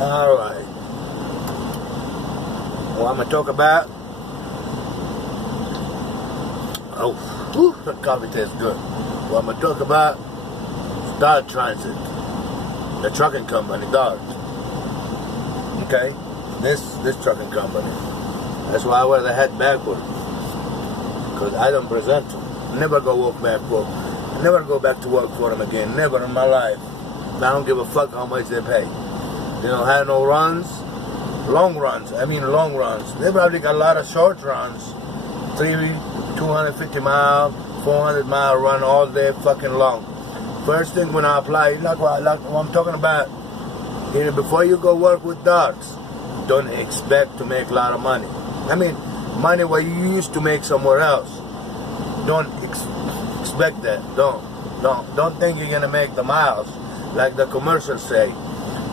Alright. What I'm going to talk about. Oh, that coffee tastes good. What I'm going to talk about is Dart Transit. The trucking company, Dart. Okay? This trucking company. That's why I wear the hat backward. Because I don't present them. Never go walk backward. Never go back to work for them again. Never in my life. I don't give a fuck how much they pay. They don't have no runs. Long runs. I mean long runs. They probably got a lot of short runs. 250 mile, 400 mile run all day fucking long. First thing when I apply, like what I'm talking about, you know, before you go work with Darts, don't expect to make a lot of money. I mean, money what you used to make somewhere else. Don't expect that. Don't think you're gonna make the miles like the commercials say.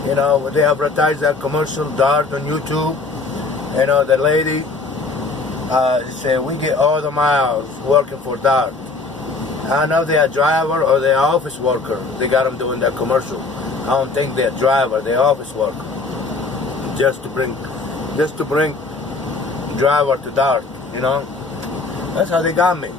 You know, they advertise that commercial Dart on YouTube. You know, the lady say we get all the miles working for Dart. I know they're a driver or they're office worker. They got them doing that commercial. I don't think they're a driver. They're office worker. Just to bring driver to Dart. You know, that's how they got me.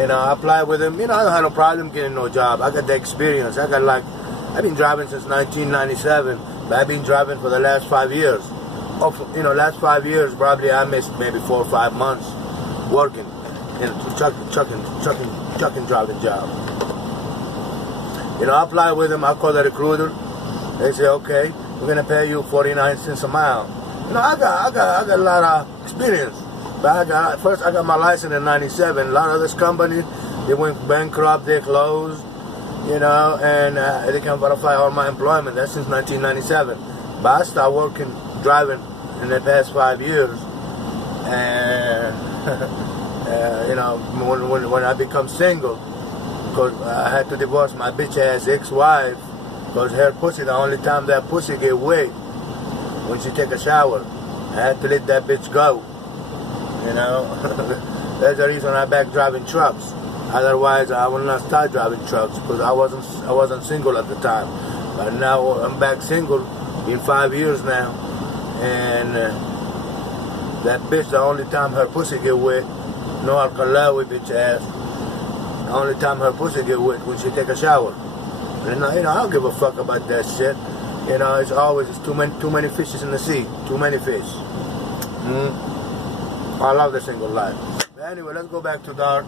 You know, I applied with them. You know, I don't have no problem getting no job. I got the experience. I've been driving since 1997, but I've been driving for the last 5 years. You know, last 5 years, probably I missed maybe 4 or 5 months working in a trucking driving job. You know, I applied with them. I call the recruiter. They say, okay, we're gonna pay you 49 cents a mile. You know, I got a lot of experience. But I got my license in 97. A lot of this company, they went bankrupt, they closed, you know, and they can't verify all my employment. That's since 1997. But I started working, driving in the past 5 years. And, you know, when I become single, because I had to divorce my bitch-ass ex-wife, because her pussy, the only time that pussy get wet, when she take a shower. I had to let that bitch go. You know, that's the reason I'm back driving trucks. Otherwise, I would not start driving trucks because I wasn't single at the time. But now I'm back single in 5 years now, and that bitch, the only time her pussy get wet, no alcohol with bitch ass. The only time her pussy get wet when she take a shower. And you know, I don't give a fuck about that shit. You know, it's too many fishes in the sea. Too many fish. I love the single life. But anyway, let's go back to Dart.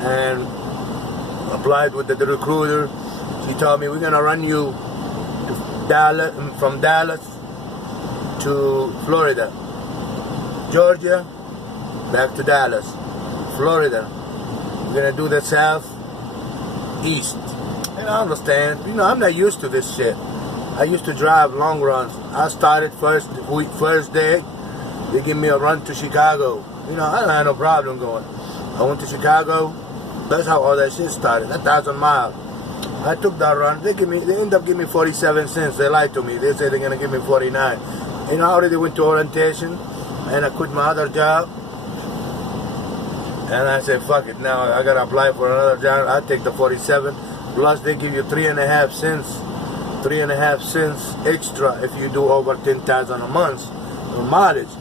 And applied with the recruiter. She told me we're gonna run you to Dallas, from Dallas to Florida, Georgia, back to Dallas, Florida. We're gonna do the south, east. And I understand. You know, I'm not used to this shit. I used to drive long runs. I started first day. They give me a run to Chicago. You know, I don't have no problem going. I went to Chicago. That's how all that shit started. 1,000 miles. I took that run. They end up giving me 47 cents. They lied to me. They said they're gonna give me 49. You know, I already went to orientation, and I quit my other job. And I said, fuck it. Now I gotta apply for another job. I take the 47. Plus, they give you 3.5 cents. 3.5 cents extra if you do over 10,000 a month for mileage.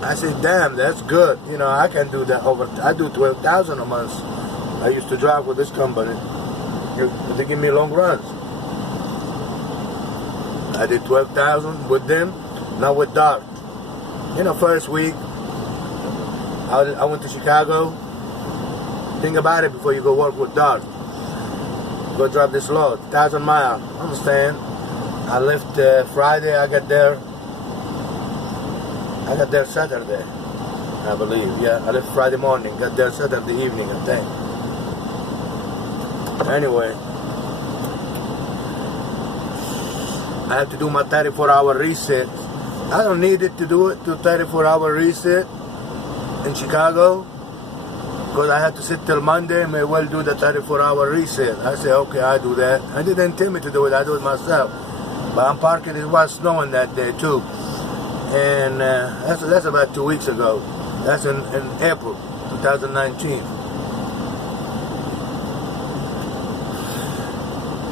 I said, damn, that's good. You know, I can do that I do 12,000 a month. I used to drive with this company. They give me long runs. I did 12,000 with them, now with Dart. You know, first week, I went to Chicago. Think about it before you go work with Dart. Go drive this load, 1,000 miles. Understand? I left Friday. I got there Saturday, I believe. Yeah, I left Friday morning. Got there Saturday evening, I think. Anyway, I have to do my 34-hour reset. I don't need it to do it to 34-hour reset in Chicago because I had to sit till Monday and may well do the 34-hour reset. I said, okay, I do that. I didn't tell me to do it. I do it myself. But I'm parking. It was snowing that day too, and that's about 2 weeks ago. That's in April 2019.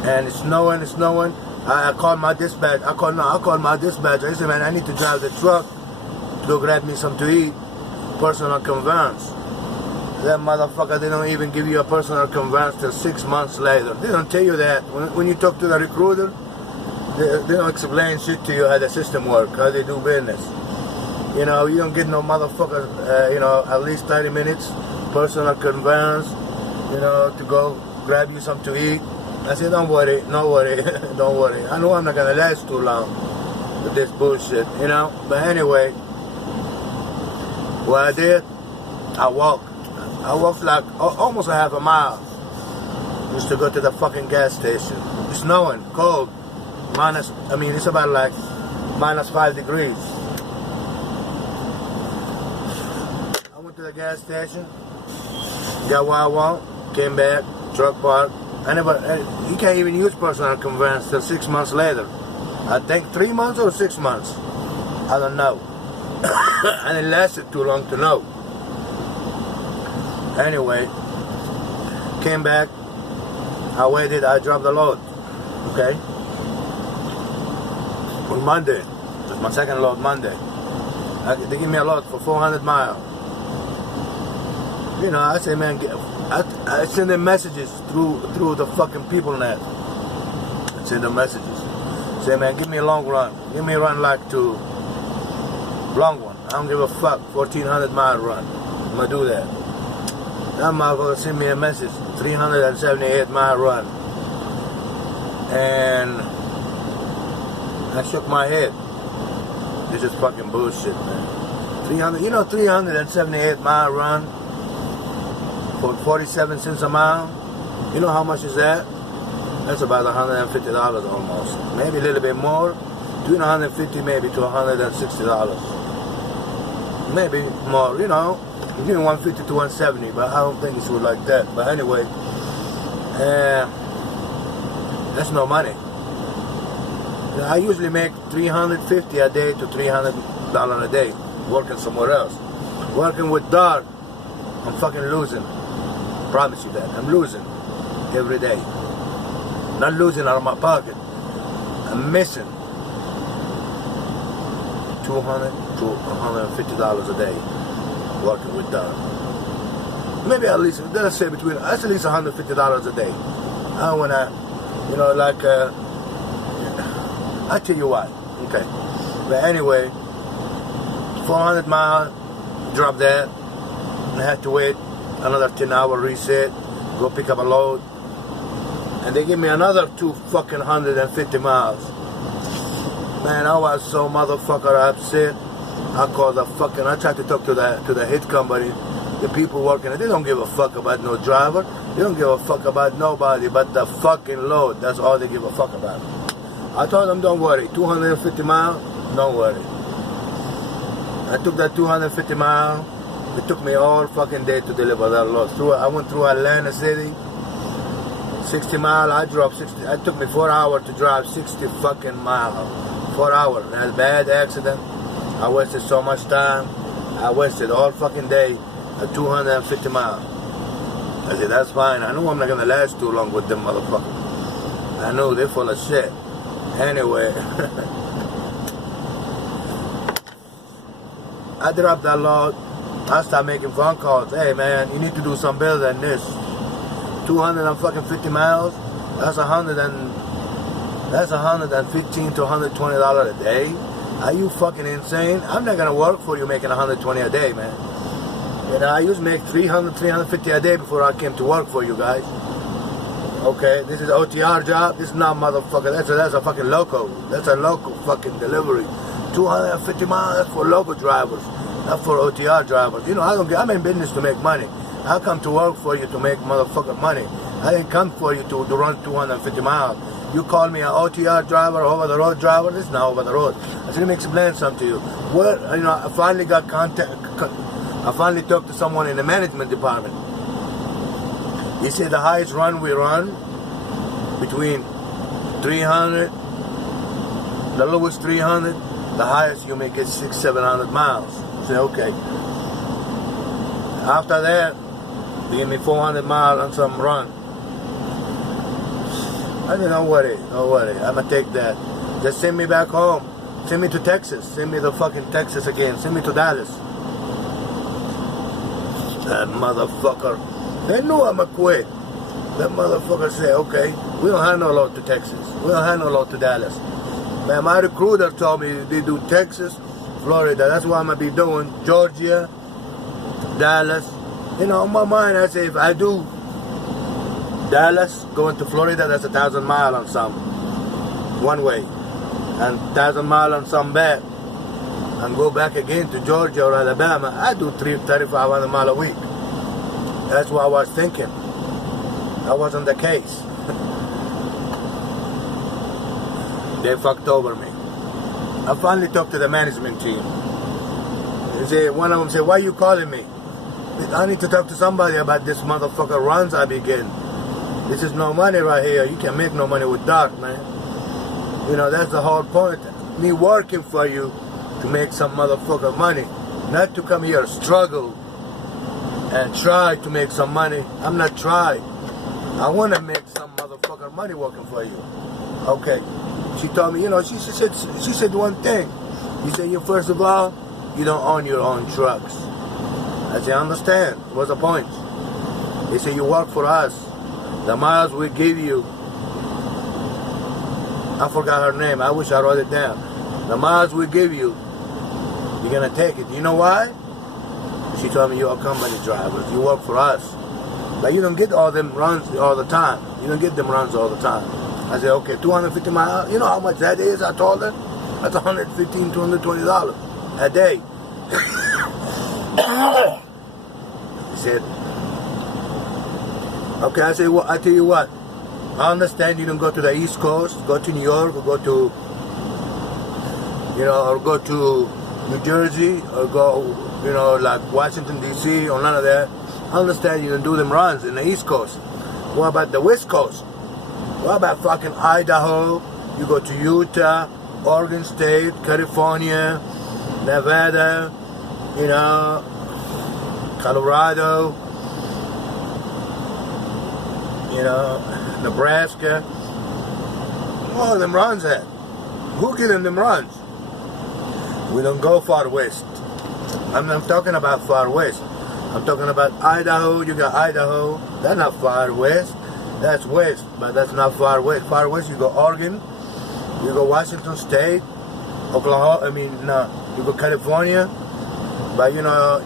And it's snowing. I called my dispatch. I called my dispatch. I said, man, I need to drive the truck to go grab me something to eat. Personal conveyance. That motherfucker, they don't even give you a personal conveyance till 6 months later. They don't tell you that. When you talk to the recruiter, they don't explain shit to you how the system works, how they do business. You know, you don't get no motherfucker, at least 30 minutes, personal conveyance, to go grab you something to eat. I said, don't worry, don't worry. I know I'm not going to last too long with this bullshit, But anyway, what I did, I walked like almost a half a mile just to go to the fucking gas station. It's snowing, cold, it's about like -5 degrees. I went to the gas station, got what I want, came back, truck parked. You can't even use personal conveyance till 6 months later. I think 3 months or 6 months. I don't know. And it lasted too long to know. Anyway, came back, I waited, I dropped the load, okay? On Monday, it was my second load Monday. They give me a load for 400 miles. I say, man, I send them messages through the fucking people net. I send them messages. Say, man, give me a long run. Give me a run like to long one. I don't give a fuck, 1,400 mile run. I'm gonna do that. That motherfucker sent me a message, 378 mile run. And I shook my head. This is fucking bullshit, man. 378 mile run for 47 cents a mile. You know how much is that? That's about $150 almost. Maybe a little bit more. Between $150 maybe to $160. Maybe more, between 150 to 170, but I don't think it's like that. But anyway, that's no money. I usually make $350 a day to $300 a day working somewhere else. Working with dark, I'm fucking losing. Promise you that. I'm losing every day. Not losing out of my pocket. I'm missing $200 to $150 a day working with dark. Maybe at least, let's say at least $150 a day. I don't wanna, I'll tell you what. Okay. But anyway, 400 miles, drop that. I had to wait another 10-hour reset, go pick up a load. And they give me another 150 miles. Man, I was so motherfucker upset. I tried to talk to the hit company, the people working. They don't give a fuck about no driver. They don't give a fuck about nobody but the fucking load. That's all they give a fuck about. I told them, don't worry, 250 miles, don't worry. I took that 250 miles. It took me all fucking day to deliver that load. I went through Atlanta City, 60 miles. I drove 60. It took me 4 hours to drive 60 fucking miles. 4 hours. I had a bad accident. I wasted so much time. I wasted all fucking day at 250 miles. I said, that's fine. I know I'm not gonna last too long with them motherfuckers. I know they're full of shit. Anyway, I dropped that load. I started making phone calls. Hey man, you need to do some better than this. 250 miles. That's $115 to $120 a day. Are you fucking insane? I'm not gonna work for you making $120 a day, man. I used to make $300, $350 a day before I came to work for you guys. Okay, this is an OTR job. This is not motherfucker. That's a fucking local. That's a local fucking delivery. 250 miles. That's for local drivers. Not for OTR drivers. I'm in business to make money. I come to work for you to make motherfucking money. I didn't come for you to run 250 miles. You call me an OTR driver, over the road driver. This is not over the road. I said, let me explain something to you. I finally got contact. I finally talked to someone in the management department. He said the highest run we run between 300, the lowest 300, the highest you may get 600-700 miles. I said, okay. After that, they gave me 400 miles on some run. I said, don't worry. I'm going to take that. Just send me back home. Send me to Texas. Send me to fucking Texas again. Send me to Dallas. That motherfucker. They knew I'm going to quit. That motherfucker said, okay, we don't have no load to Texas. We don't have no load to Dallas. Man, my recruiter told me they do Texas, Florida. That's what I'm going to be doing. Georgia, Dallas. You know, in my mind, I say if I do Dallas, going to Florida, that's 1,000 miles on some. One way. And 1,000 miles on some back. And go back again to Georgia or Alabama. I do 3,500 miles a week. That's what I was thinking. That wasn't the case. They fucked over me. I finally talked to the management team. One of them said, why are you calling me? I need to talk to somebody about this motherfucker runs I begin. This is no money right here. You can make no money with dark, man. You know, that's the whole point. Me working for you to make some motherfucker money. Not to come here, struggle, and try to make some money. I'm not trying. I want to make some motherfucker money working for you. Okay. She told me, you know, she said one thing. She said, you first of all, you don't own your own trucks. I said, I understand. What's the point? He said, you work for us. The miles we give you, I forgot her name. I wish I wrote it down. The miles we give you, you're going to take it. You know why? She told me, you're a company driver. You work for us. But you don't get all them runs all the time. You don't get them runs all the time. I said, okay, 250 miles. You know how much that is? I told her. That's $115, $220 a day. He said, okay. I said, well, I tell you what. I understand you don't go to the East Coast, go to New York, or go to, you know, or go to New Jersey, or go, you know, like Washington, D.C., or none of that. I understand you don't do them runs in the East Coast. What about the West Coast? What about fucking Idaho? You go to Utah, Oregon State, California, Nevada, you know, Colorado, you know, Nebraska. All of them runs at. Who getting them runs? We don't go far west. I'm not talking about far west. I'm talking about Idaho. You got Idaho. That's not far west. That's west, but that's not far west. Far west, you go Oregon. You go Washington State, Oklahoma. You go California. But you know,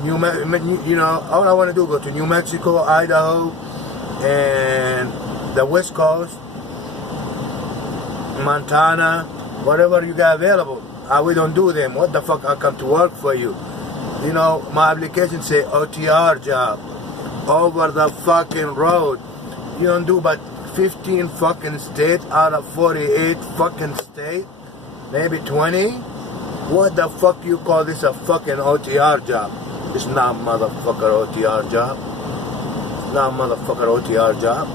all I want to do is go to New Mexico, Idaho, and the West Coast, Montana, whatever you got available. We don't do them. What the fuck? I come to work for you. You know, my application say OTR job, over the fucking road. You don't do but 15 fucking states out of 48 fucking states, maybe 20. What the fuck you call this a fucking OTR job? It's not motherfucker OTR job. It's not motherfucker OTR job.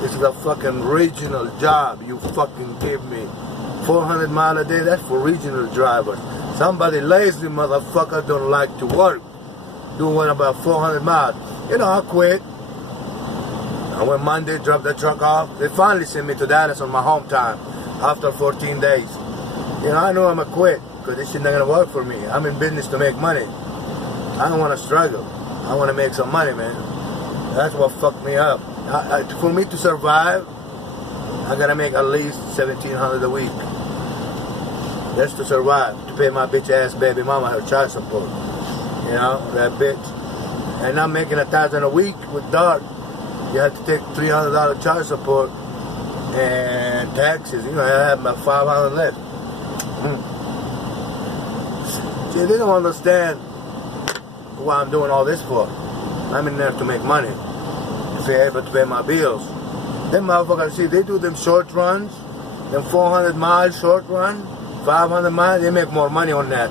This is a fucking regional job you fucking give me. 400 miles a day, that's for regional drivers. Somebody lazy motherfucker don't like to work. Doing about 400 miles. You know, I quit. I went Monday, dropped the truck off. They finally sent me to Dallas on my home time after 14 days. You know, I know I'm going to quit because this shit not going to work for me. I'm in business to make money. I don't want to struggle. I want to make some money, man. That's what fucked me up. For me to survive, I got to make at least $1,700 a week. Just to survive, to pay my bitch ass baby mama her child support. You know, that bitch. And I'm making $1,000 a week with dark. You have to take $300 child support and taxes. You know, I have my $500 left. See, they don't understand why I'm doing all this for. I'm in there to make money, to be able to pay my bills. Them motherfuckers, see, they do them short runs, them 400 mile short run, 500 miles, they make more money on that.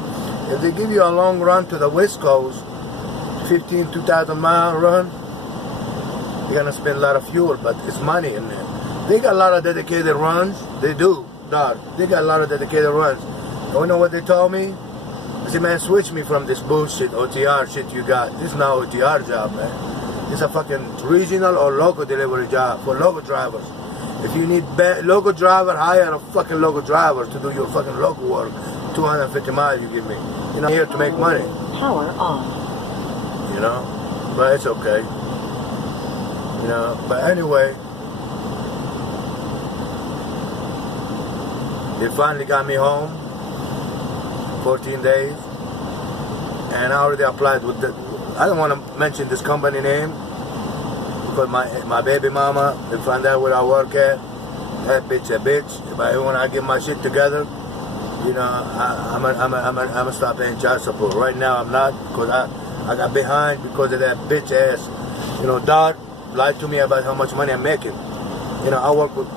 If they give you a long run to the West Coast, 2,000 mile run, you're gonna spend a lot of fuel, but it's money in there. They got a lot of dedicated runs. They do, dog. They got a lot of dedicated runs. You know what they told me? I said, man, switch me from this bullshit OTR shit you got. This is not OTR job, man. It's a fucking regional or local delivery job for local drivers. If you need local driver, hire a fucking local driver to do your fucking local work. 250 miles you give me. You know, I'm here to make money. Power off. You know, but it's okay. You know, but anyway, they finally got me home. 14 days, and I already applied with the. I don't want to mention this company name because my baby mama, they find out where I work at. That bitch a bitch. But when I get my shit together, you know, I'm gonna stop paying child support. Right now I'm not, because I got behind because of that bitch ass. You know, Dot lied to me about how much money I'm making. You know, I work with.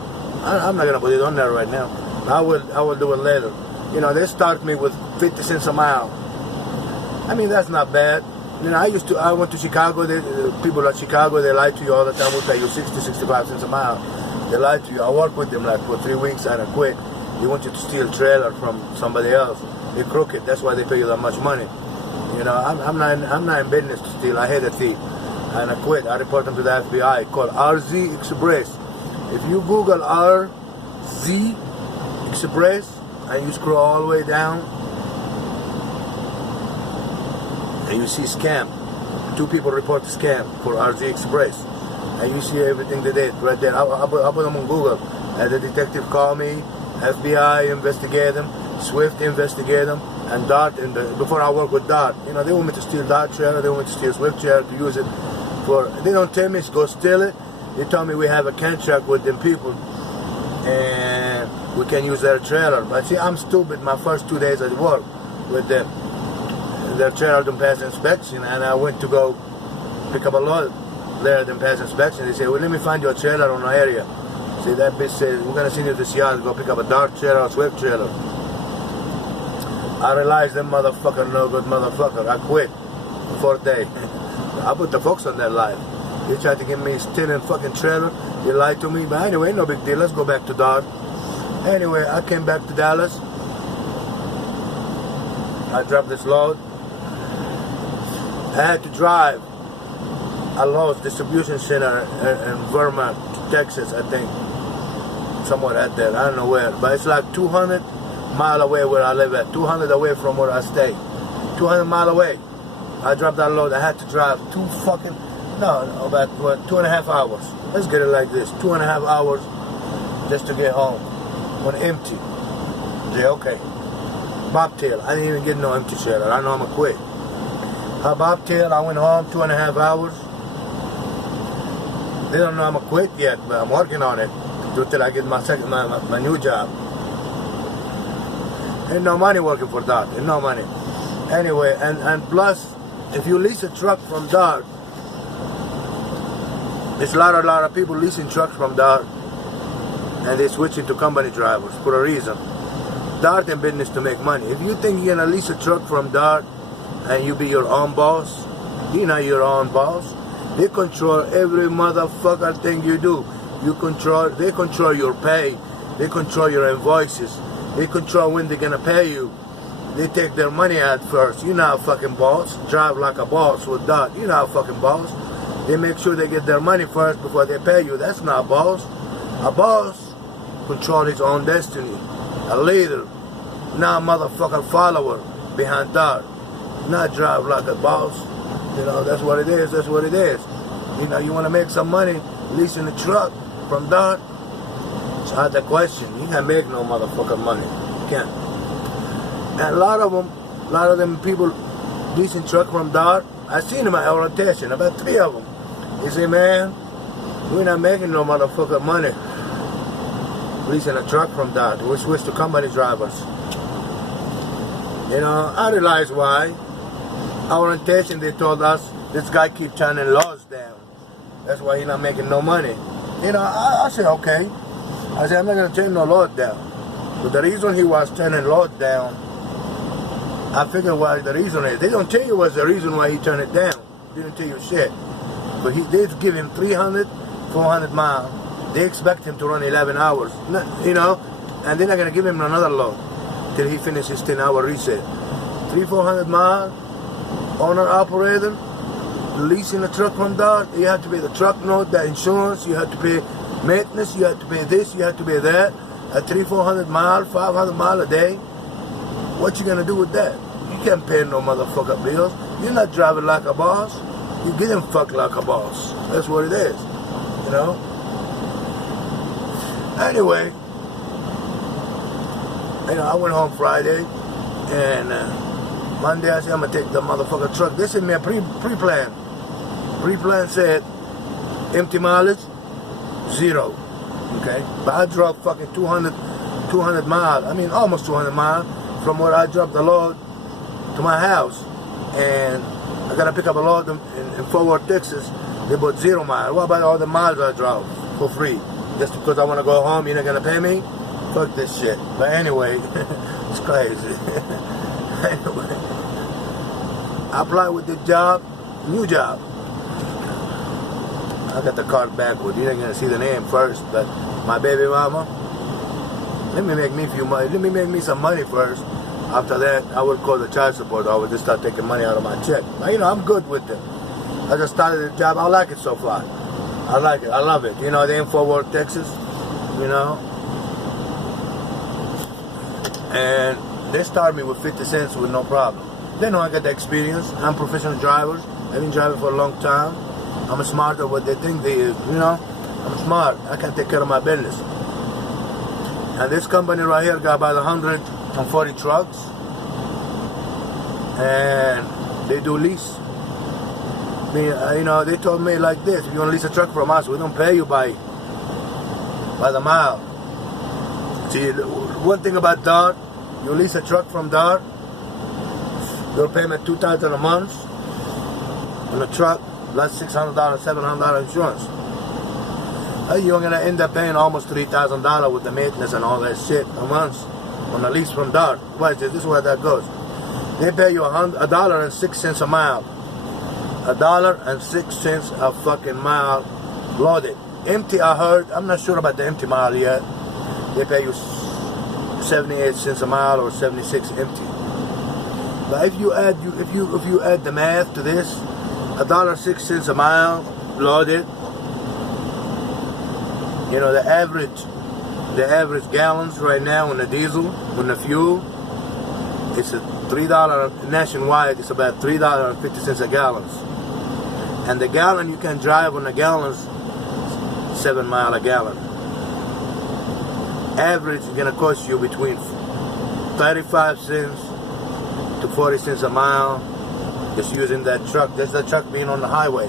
I'm not gonna put it on there right now. I will do it later. You know, they start me with 50 cents a mile. I mean, that's not bad. You know, I went to Chicago. People at Chicago, they lie to you all the time. We'll pay you 60, 65 cents a mile. They lie to you. I worked with them like for 3 weeks and I quit. They want you to steal trailer from somebody else. They're crooked. That's why they pay you that much money. You know, I'm not in business to steal. I hate a thief. And I quit. I report them to the FBI. Called RZ Express. If you Google RZ Express and you scroll all the way down and you see scam. 2 people report the scam for RZ Express. And you see everything they did right there. I put them on Google. And the detective called me, FBI investigate them, Swift investigate them, and Dart. Before I work with Dart, you know, they want me to steal Dart trailer, they want me to steal Swift trailer to use it for. They don't tell me to go steal it. They tell me we have a contract with them people, and we can use their trailer. But see, I'm stupid. My first 2 days at work with them, their trailer didn't pass inspection, and I went to go pick up a load. There didn't pass inspection. They say, well, let me find you a trailer on the area. See, that bitch says, we're going to send you to this yard to go pick up a Dart trailer or a Swift trailer. I realized them motherfucker, no good motherfucker. I quit the 4th day. I put the folks on that life. They tried to give me stealing fucking trailer. They lied to me. But anyway, no big deal. Let's go back to Dart. Anyway, I came back to Dallas. I dropped this load. I had to drive a Lowe's distribution center in Vermont, Texas, I think. Somewhere out there. I don't know where. But it's like 200 miles away where I live at. 200 away from where I stay. 200 miles away. I dropped that load. I had to drive about 2.5 hours. Let's get it like this. 2.5 hours just to get home. On empty. Yeah, okay. Bobtail. I didn't even get no empty trailer. I know I'm gonna quit. Bobtail, I went home 2.5 hours. They don't know I'm gonna quit yet, but I'm working on it until I get my new job. Ain't no money working for Dart. Ain't no money. Anyway, and plus, if you lease a truck from Dart, there's a lot of people leasing trucks from Dart, and they're switching to company drivers for a reason. Dart in business to make money. If you think you're gonna lease a truck from Dart and you be your own boss, you're not your own boss. They control every motherfucker thing you do. They control your pay. They control your invoices. They control when they're gonna pay you. They take their money out first. You're not a fucking boss. Drive like a boss with Dart. You're not a fucking boss. They make sure they get their money first before they pay you. That's not a boss. A boss controls his own destiny. A leader, not a motherfucking follower behind Dart. Not drive like a boss. You know, that's what it is. That's what it is. You know, you want to make some money leasing a truck from Dart? It's out the question. You can't make no motherfucking money. You can't. And a lot of them people leasing truck from Dart, I seen them at orientation, about 3 of them. They say, man, we're not making no motherfucking money leasing a truck from Dart. We switch to company drivers. You know, I realize why. Orientation, they told us, this guy keeps turning laws down. That's why he's not making no money. You know, I said, okay. I said, I'm not going to turn no laws down. But the reason he was turning laws down, I figured what the reason is. They don't tell you what's the reason why he turned it down. They didn't tell you shit. But they give him 300, 400 miles. They expect him to run 11 hours. You know, and they're not going to give him another load till he finishes 10-hour reset. 300-400 miles, owner-operator, leasing a truck from Dart. You have to pay the truck note, the insurance. You have to pay Maintenance, you have to pay this, you have to pay that. At 300-400 miles, 500 miles a day. What you gonna do with that? You can't pay no motherfucker bills. You're not driving like a boss. You're getting fucked like a boss. That's what it is. You know? Anyway, I went home Friday, and Monday I said I'm gonna take the motherfucker truck. This is me a pre-plan. Pre-plan said empty mileage, 0. Okay? But I drove fucking 200 miles. I mean almost 200 miles from where I dropped the load to my house. And I gotta pick up a load in Fort Worth, Texas. They bought 0 miles. What about all the miles I drove for free? Just because I want to go home, you're not gonna pay me? Fuck this shit. But anyway, it's crazy. Anyway, I applied with the job, new job. I got the card backward. You're not gonna see the name first, but my baby mama. Let me make me some money first. After that, I would call the child support. I would just start taking money out of my check. But, I'm good with it. I just started the job. I like it so far. I like it. I love it. They're in Fort Worth, Texas. And they started me with 50 cents with no problem. They know I got the experience. I'm professional drivers. I've been driving for a long time. I'm smart at what they think they is. I'm smart. I can take care of my business. And this company right here got about 140 trucks. And they do lease. They told me like this: if you want to lease a truck from us, we don't pay you by the mile. See, one thing about DART, you lease a truck from DART, you'll pay me $2,000 a month on a truck, plus $600, $700 insurance. You're gonna end up paying almost $3,000 with the maintenance and all that shit a month on a lease from DART. Why? This is where that goes. They pay you $1.06 a mile. $1.06 a fucking mile loaded. Empty, I heard. I'm not sure about the empty mile yet. They pay you 78 cents a mile or 76 empty. But if you add the math to this, $1.06 a mile loaded. The average gallons right now on the diesel, on the fuel, it's a $3 nationwide. It's about $3.50 a gallon. And the gallon you can drive on the gallons, 7 miles a gallon. Average is gonna cost you between 35 cents to 40 cents a mile. Just using that truck, just the truck being on the highway.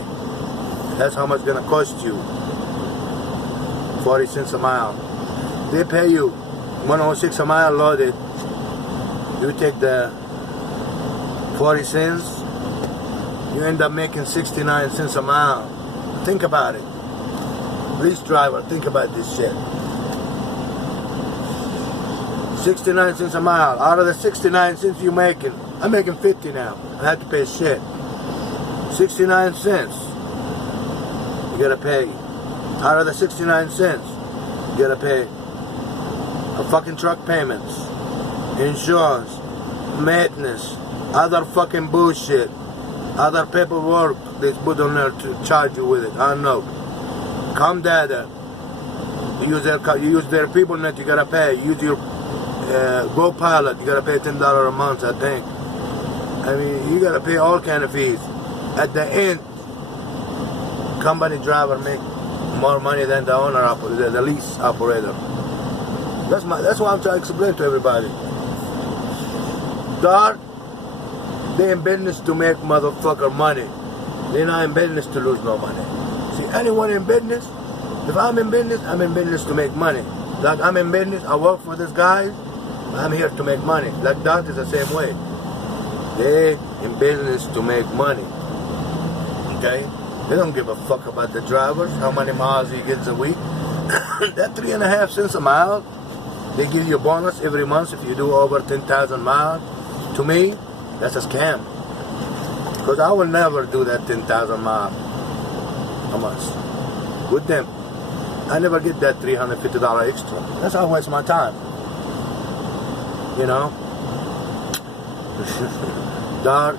That's how much it's gonna cost you. 40 cents a mile. They pay you 106 a mile loaded. You take the 40 cents, you end up making 69 cents a mile. Think about it. Lease driver, think about this shit. 69 cents a mile. Out of the 69 cents you're making, I'm making 50 now. I have to pay shit. 69 cents you gotta pay. Out of the 69 cents, you gotta pay a fucking truck payments, insurance, maintenance, other fucking bullshit, other paperwork they put on there to charge you with it. I don't know. Comdata. You use their people net, you gotta pay. You use your Go Pilot, you gotta pay $10 a month, I think. I mean, you gotta pay all kind of fees. At the end, company driver make more money than the owner, the lease operator. That's what I'm trying to explain to everybody. DART, they in business to make motherfucker money. They're not in business to lose no money. See, anyone in business, if I'm in business to make money. Like I'm in business, I work for this guy, I'm here to make money. Like DART is the same way. They in business to make money. Okay? They don't give a fuck about the drivers, how many miles he gets a week. That 3.5 cents a mile, they give you a bonus every month if you do over 10,000 miles. To me, that's a scam. Because I will never do that 10,000 miles a month with them. I never get that $350 extra. That's how I waste my time. DART,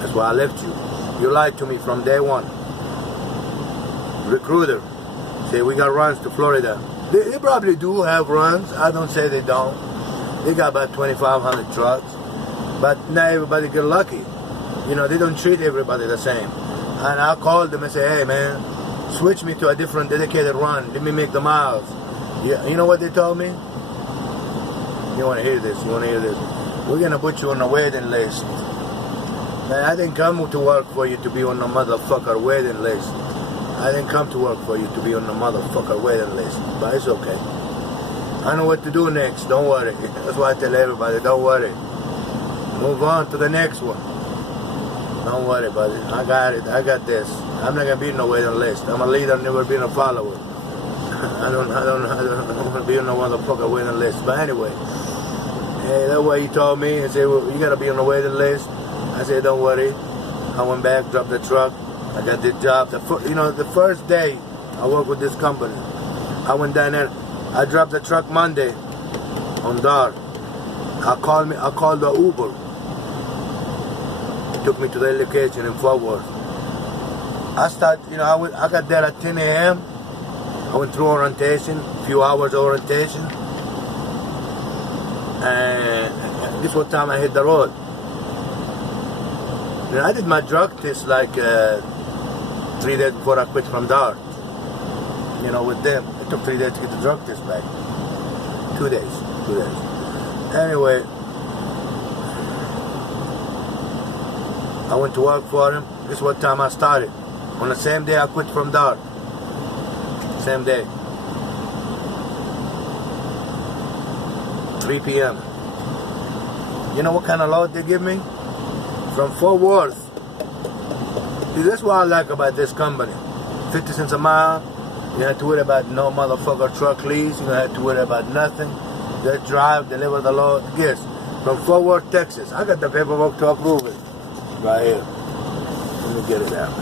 that's why I left you. You lied to me from day one. Recruiter, say, we got runs to Florida. They probably do have runs. I don't say they don't. They got about 2,500 trucks. But not everybody get lucky. You know, they don't treat everybody the same. And I called them and say, hey man, switch me to a different dedicated run. Let me make the miles. Yeah, you know what they told me? You want to hear this? You want to hear this? We're going to put you on the waiting list. Man, I didn't come to work for you to be on the motherfucker waiting list. I didn't come to work for you to be on the motherfucker waiting list. But it's okay. I know what to do next. Don't worry. That's why I tell everybody, don't worry. Move on to the next one. Don't worry, buddy. I got it. I got this. I'm not going to be on the waiting list. I'm a leader, never been a follower. I don't want to be on the motherfucker waiting list. But anyway, hey, that's what he told me. He said, well, you got to be on the waiting list. I said, don't worry. I went back, dropped the truck. I got the job. The first day I worked with this company, I went down there. I dropped the truck Monday on dark. I called the Uber. He took me to the location in Fort Worth. I got there at 10 a.m. I went through orientation, a few hours orientation. And this what time I hit the road. And I did my drug test like 3 days before I quit from DART. You know, with them. It took 3 days to get the drug test back. 2 days. Anyway, I went to work for him. Guess what time I started? On the same day I quit from DART. Same day. 3 p.m. You know what kind of load they give me? From Fort Worth. See, that's what I like about this company. 50 cents a mile. You don't have to worry about no motherfucker truck lease. You don't have to worry about nothing. Just drive, deliver the load. Yes, from Fort Worth, Texas. I got the paperwork to approve it. Right here. Let me get it out.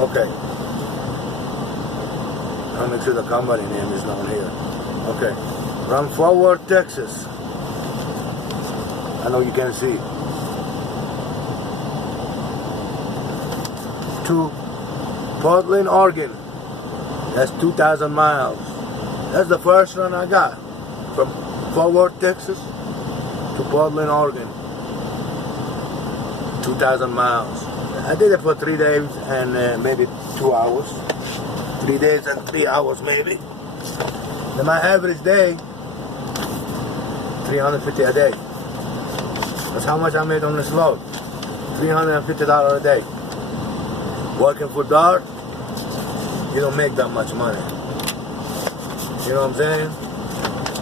Okay. I'll make sure the company name is not here. Okay. From Fort Worth, Texas. I know you can see. To Portland, Oregon. That's 2,000 miles. That's the first run I got. From Fort Worth, Texas to Portland, Oregon. 2,000 miles. I did it for 3 days and maybe 2 hours. 3 days and 3 hours maybe. And my average day, $350 a day. That's how much I made on this load. $350 a day. Working for DART, you don't make that much money. You know what I'm saying?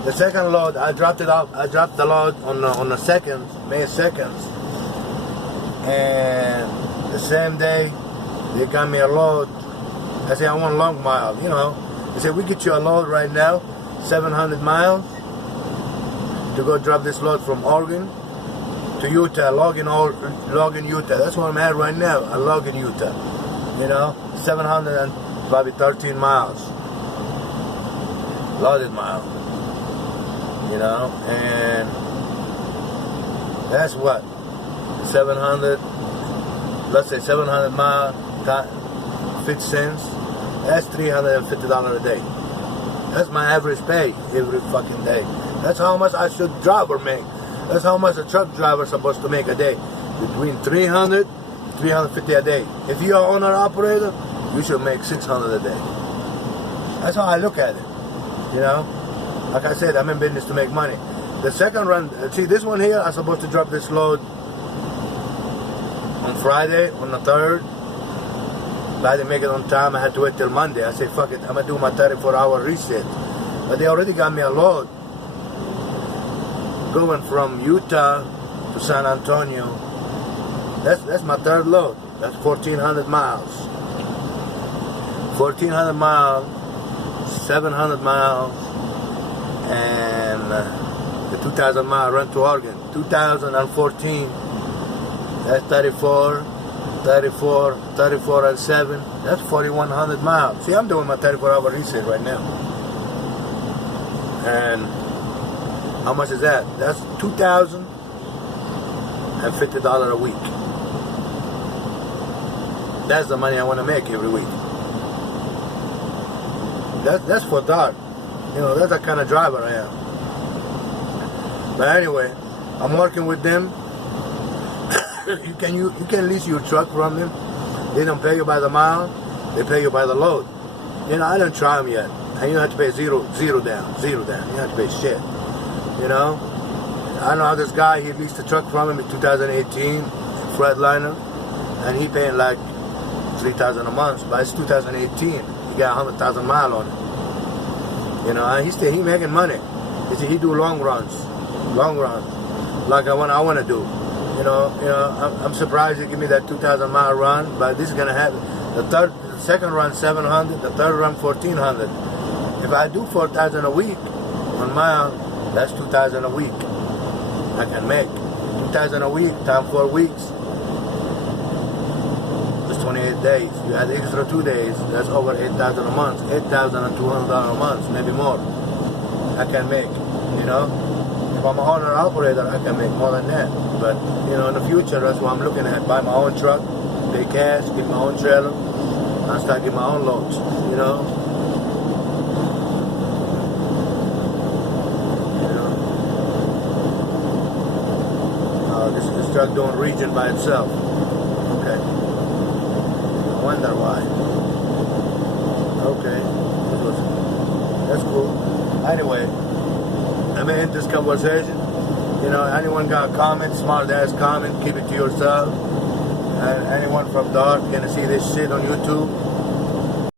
The second load, I dropped it off. I dropped the load on the 2nd, May 2nd. And the same day, they got me a load. I said, I want a long mile, you know. They said, we get you a load right now, 700 miles, to go drop this load from Oregon to Utah, Logan, Utah. That's where I'm at right now, at Logan, Utah. You know, 713 miles. Loaded mile. You know, and that's what? 700, let's say 700 miles, 50 cents. That's $350 a day. That's my average pay every fucking day. That's how much I should driver make. That's how much a truck driver is supposed to make a day. Between 300, 350 a day. If you're an owner-operator, you should make 600 a day. That's how I look at it. You know? Like I said, I'm in business to make money. The second run, see this one here, I'm supposed to drop this load on Friday, on the 3rd. But I didn't make it on time. I had to wait till Monday. I said, fuck it, I'm going to do my 34-hour reset. But they already got me a load going from Utah to San Antonio. That's my 3rd load. That's 1,400 miles. 1,400 miles, 700 miles, and the 2,000-mile run to Oregon. 2014, that's 34 and 7. That's 4,100 miles. See, I'm doing my 34-hour reset right now. And How much is that? That's $2,050 a week. That's the money I want to make every week. That's for dark. You know, that's the kind of driver I am. But anyway, I'm working with them. you can lease your truck from them. They don't pay you by the mile. They pay you by the load. You know, I don't try them yet. And you don't have to pay zero down. You don't have to pay shit. You know? I know this guy, he leased a truck from him in 2018, Freightliner, and he paying like $3,000 a month, but it's 2018. He got 100,000 miles on it. You know, and he making money. He do long runs, like I want to do. You know, I'm surprised he give me that 2,000 mile run, but this is gonna happen. The second run 700, the third run 1,400. If I do 4,000 a week, 1 mile, that's 2,000 a week. I can make 2,000 a week times 4 weeks. It's 28 days. You add the extra 2 days, that's over 8,000 a month. $8,200 a month, maybe more. I can make, you know. If I'm an owner operator, I can make more than that. But, you know, in the future, that's what I'm looking at. Buy my own truck, pay cash, get my own trailer, and start getting my own loads, you know. This truck doing region by itself. Okay. I wonder why. Okay. That's cool. Anyway, I'm gonna end this conversation. You know, anyone got a comment, smart ass comment, keep it to yourself. And anyone from dark gonna see this shit on YouTube,